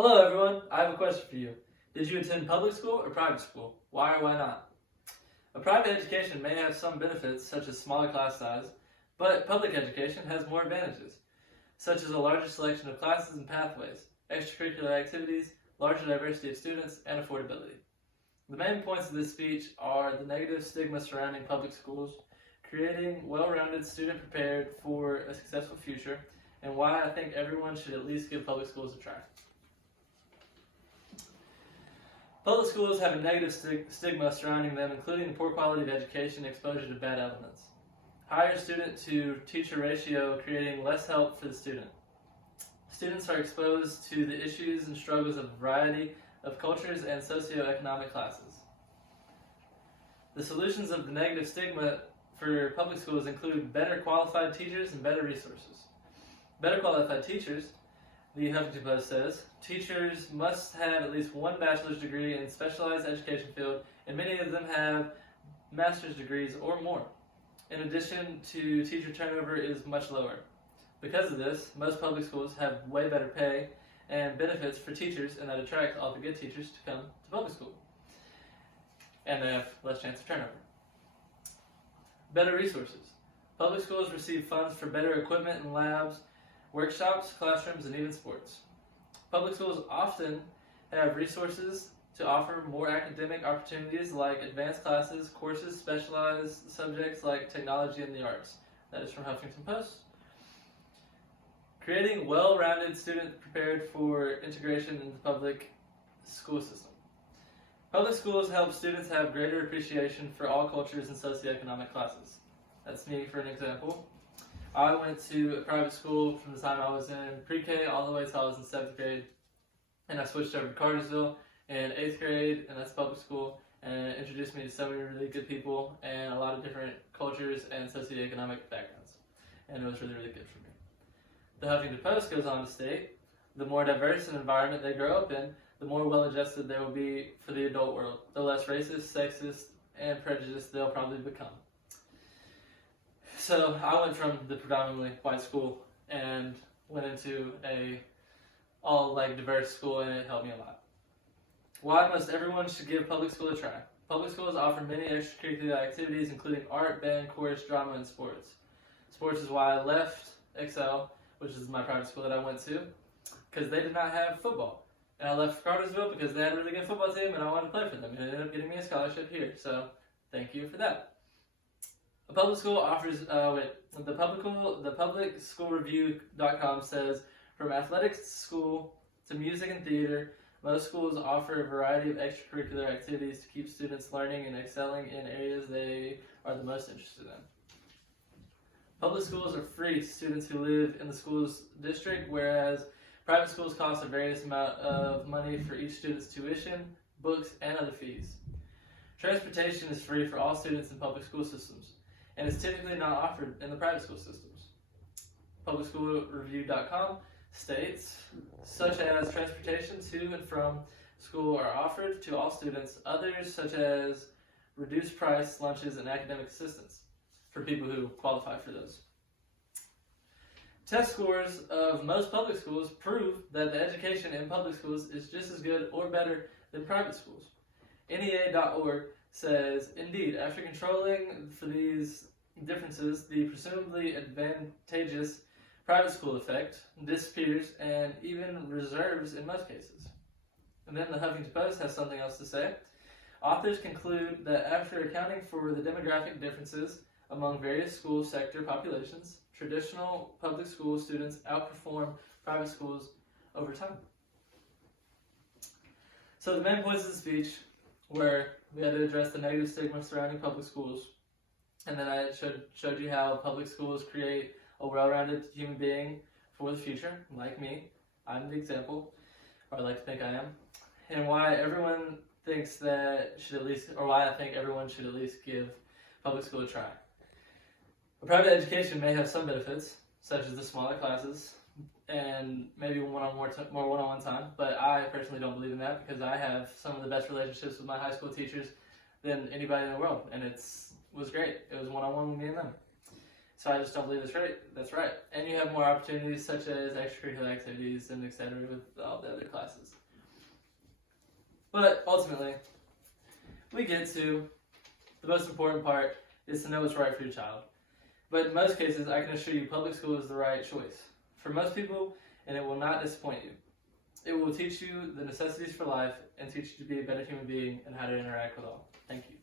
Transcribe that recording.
Hello everyone, I have a question for you. Did you attend public school or private school? Why or why not? A private education may have some benefits such as smaller class size, but public education has more advantages, such as a larger selection of classes and pathways, extracurricular activities, larger diversity of students, and affordability. The main points of this speech are the negative stigma surrounding public schools, creating well-rounded student prepared for a successful future, and why I think everyone should at least give public schools a try. Public schools have a negative stigma surrounding them, including the poor quality of education and exposure to bad elements. Higher student-to-teacher ratio, creating less help for the student. Students are exposed to the issues and struggles of a variety of cultures and socioeconomic classes. The solutions of the negative stigma for public schools include better qualified teachers and better resources. Better qualified teachers, the Huffington Post says, teachers must have at least one bachelor's degree in specialized education field, and many of them have master's degrees or more. In addition to teacher turnover is much lower. Because of this, most public schools have way better pay and benefits for teachers, and that attracts all the good teachers to come to public school. And they have less chance of turnover. Better resources. Public schools receive funds for better equipment and labs, workshops, classrooms, and even sports. Public schools often have resources to offer more academic opportunities like advanced classes, courses, specialized subjects like technology and the arts. That is from Huffington Post. Creating well-rounded students prepared for integration into the public school system. Public schools help students have greater appreciation for all cultures and socioeconomic classes. That's me for an example. I went to a private school from the time I was in pre-K all the way till I was in 7th grade. And I switched over to Cartersville in 8th grade, and that's public school. And it introduced me to so many really good people and a lot of different cultures and socioeconomic backgrounds. And it was really, really good for me. The Huffington Post goes on to state, the more diverse an environment they grow up in, the more well-adjusted they will be for the adult world. The less racist, sexist, and prejudiced they'll probably become. So I went from the predominantly white school and went into a all diverse school, and it helped me a lot. Why must everyone should give public school a try? Public schools offer many extracurricular activities, including art, band, chorus, drama, and sports. Sports is why I left Excel, which is my private school that I went to, because they did not have football. And I left Cartersville because they had a really good football team, and I wanted to play for them. And it ended up getting me a scholarship here, so thank you for that. A public school offers, the publicschoolreview.com says, from athletics to school to music and theater, most schools offer a variety of extracurricular activities to keep students learning and excelling in areas they are the most interested in. Public schools are free to students who live in the school's district, whereas private schools cost a various amount of money for each student's tuition, books, and other fees. Transportation is free for all students in public school systems, and is typically not offered in the private school systems. Publicschoolreview.com states, such as transportation to and from school are offered to all students. Others, such as reduced price lunches and academic assistance for people who qualify for those. Test scores of most public schools prove that the education in public schools is just as good or better than private schools. NEA.org says, indeed, after controlling for these differences, the presumably advantageous private school effect disappears and even reserves in most cases. And then the Huffington Post has something else to say. Authors conclude that after accounting for the demographic differences among various school sector populations, traditional public school students outperform private schools over time. So the main points of the speech were we had to address the negative stigma surrounding public schools, and then I showed you how public schools create a well-rounded human being for the future, like me. I'm the example, or I like to think I am, and why everyone thinks that why I think everyone should at least give public school a try. A private education may have some benefits, such as the smaller classes and maybe more one-on-one time, but I personally don't believe in that because I have some of the best relationships with my high school teachers than anybody in the world, and it was great. It was one-on-one with me and them. So I just don't believe that's right. And you have more opportunities such as extracurricular activities and etc. with all the other classes. But ultimately, we get to the most important part is to know what's right for your child. But in most cases, I can assure you public school is the right choice for most people, and it will not disappoint you. It will teach you the necessities for life and teach you to be a better human being and how to interact with all. Thank you.